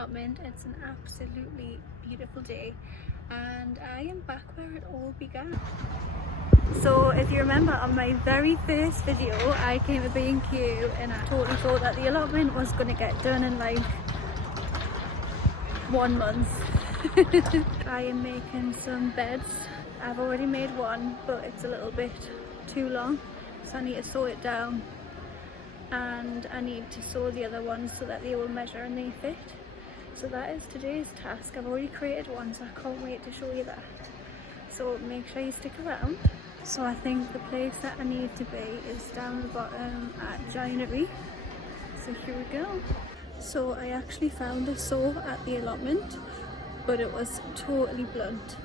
allotment. It's an absolutely beautiful day and I am back where it all began. So if you remember on my very first video I came to B&Q and I totally thought that the allotment was going to get done in like 1 month. I am making some beds. I've already made one but it's a little bit too long, so I need to sew it down and I need to sew the other ones so that they will measure and they fit. So that is today's task. I've already created one, so I can't wait to show you that. So make sure you stick around. So I think the place that I need to be is down the bottom at joinery. So here we go. So I actually found a saw at the allotment, but it was totally blunt.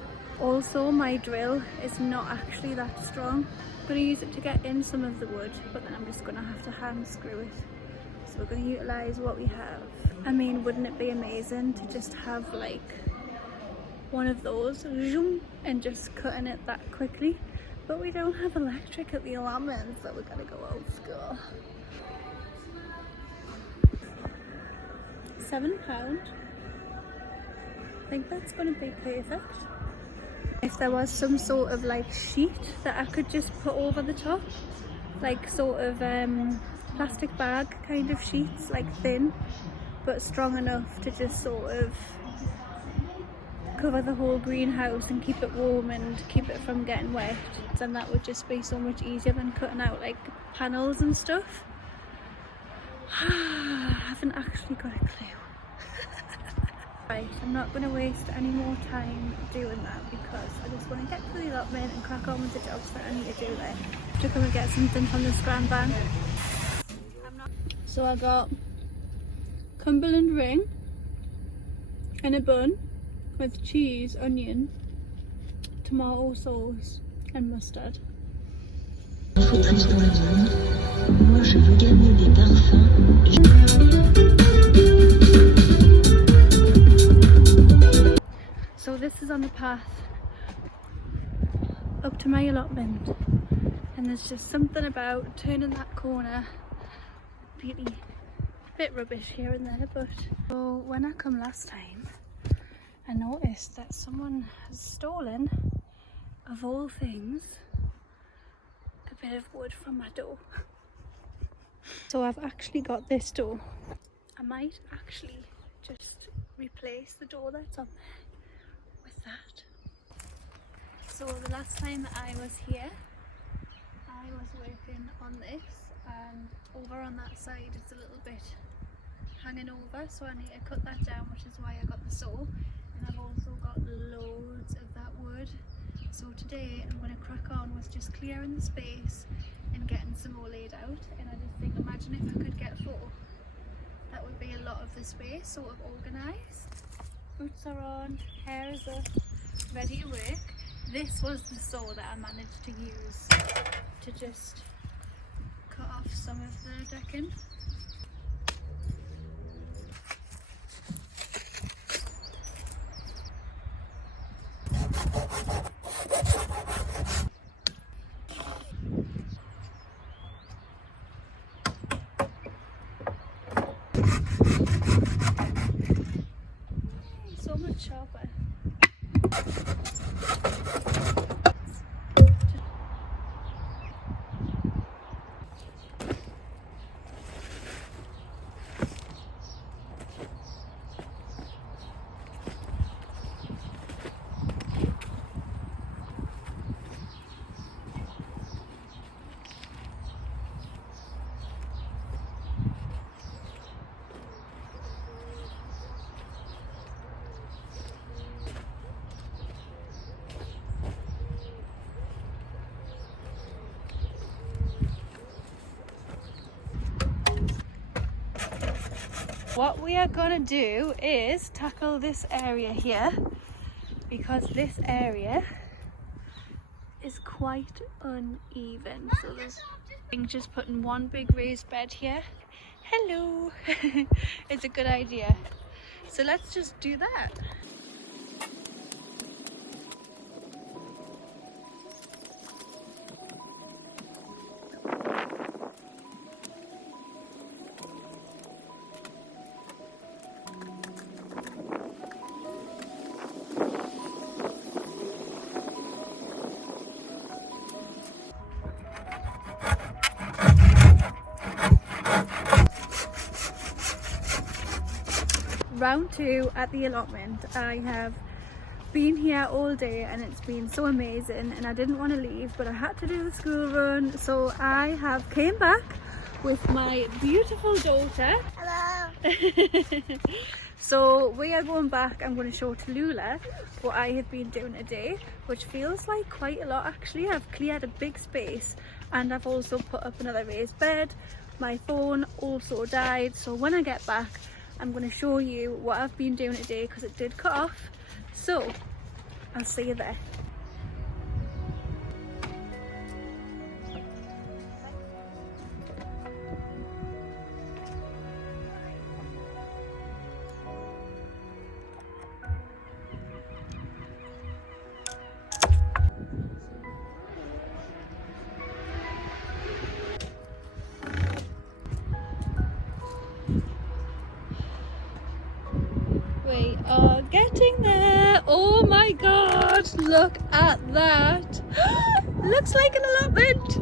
Also my drill is not actually that strong. I'm going to use it to get in some of the wood, but then I'm just going to have to hand screw it. So we're going to utilise what we have. I mean, wouldn't it be amazing to just have like one of those and just cutting it that quickly? But we don't have electric at the allotment, so we're going to go old school. £7. I think that's going to be perfect. If there was some sort of like sheet that I could just put over the top, like sort of plastic bag kind of sheets, like thin but strong enough to just sort of cover the whole greenhouse and keep it warm and keep it from getting wet, then that would just be so much easier than cutting out like panels and stuff. I haven't actually got a clue. Right, I'm not going to waste any more time doing that because I just want to get to the allotment and crack on with the jobs that I need to do there. To come and get something from the Scran Bank. So I got Cumberland ring in a bun with cheese, onion, tomato sauce and mustard. So this is on the path up to my allotment, and there's just something about turning that corner, really a bit rubbish here and there, but so when I come last time I noticed that someone has stolen, of all things, a bit of wood from my door. So I've actually got this door. I might actually just replace the door that's on there with that. So the last time that I was here, I was working on this, and over on that side it's a little bit hanging over, so I need to cut that down, which is why I got the saw. And I've also got loads of that wood. So today I'm going to crack on with just clearing the space and getting some more laid out. And I just think, imagine if I could get 4. That would be a lot of the space sort of organised. Boots are on, hair is up, ready to work. This was the saw that I managed to use to just cut off some of the decking. So much sharper. What we are going to do is tackle this area here, because this area is quite uneven. So there's just putting one big raised bed here. Hello! It's a good idea. So let's just do that. round 2 at the allotment. I have been here all day and it's been so amazing, and I didn't want to leave, but I had to do the school run, so I have came back with my beautiful daughter. Hello. So we are going back. I'm going to show Tallulah what I have been doing today, which feels like quite a lot actually. I've cleared a big space and I've also put up another raised bed. My phone also died, so when I get back I'm going to show you what I've been doing today, because it did cut off. So I'll see you there. We are getting there. Oh my god, look at that. Looks like an allotment.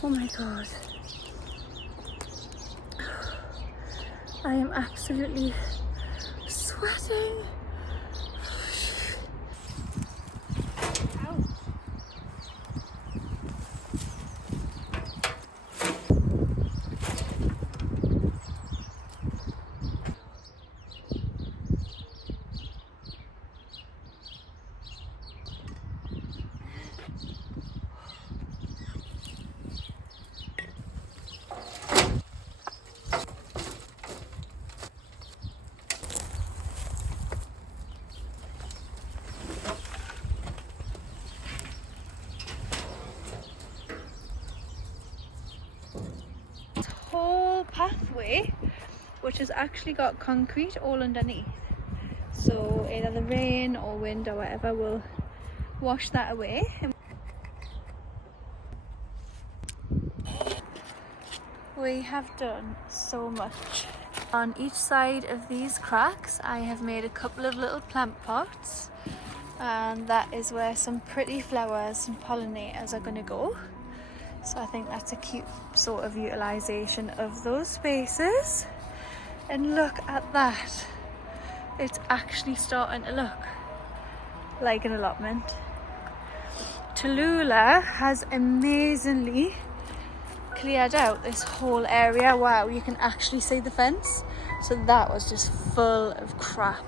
Oh my god, I am absolutely sweating. Whole pathway which has actually got concrete all underneath, so either the rain or wind or whatever will wash that away. We have done so much. On each side of these cracks I have made a couple of little plant pots, and that is where some pretty flowers and pollinators are going to go. So I think that's a cute sort of utilisation of those spaces. And look at that. It's actually starting to look like an allotment. Tallulah has amazingly cleared out this whole area. Wow, you can actually see the fence. So that was just full of crap.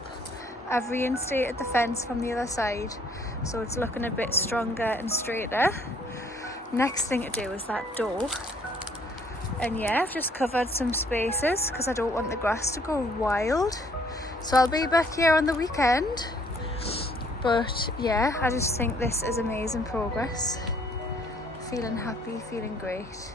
I've reinstated the fence from the other side, so it's looking a bit stronger and straighter. Next thing to do is that door, and yeah, I've just covered some spaces because I don't want the grass to go wild. So I'll be back here on the weekend, but yeah, I just think this is amazing progress. Feeling happy, feeling great.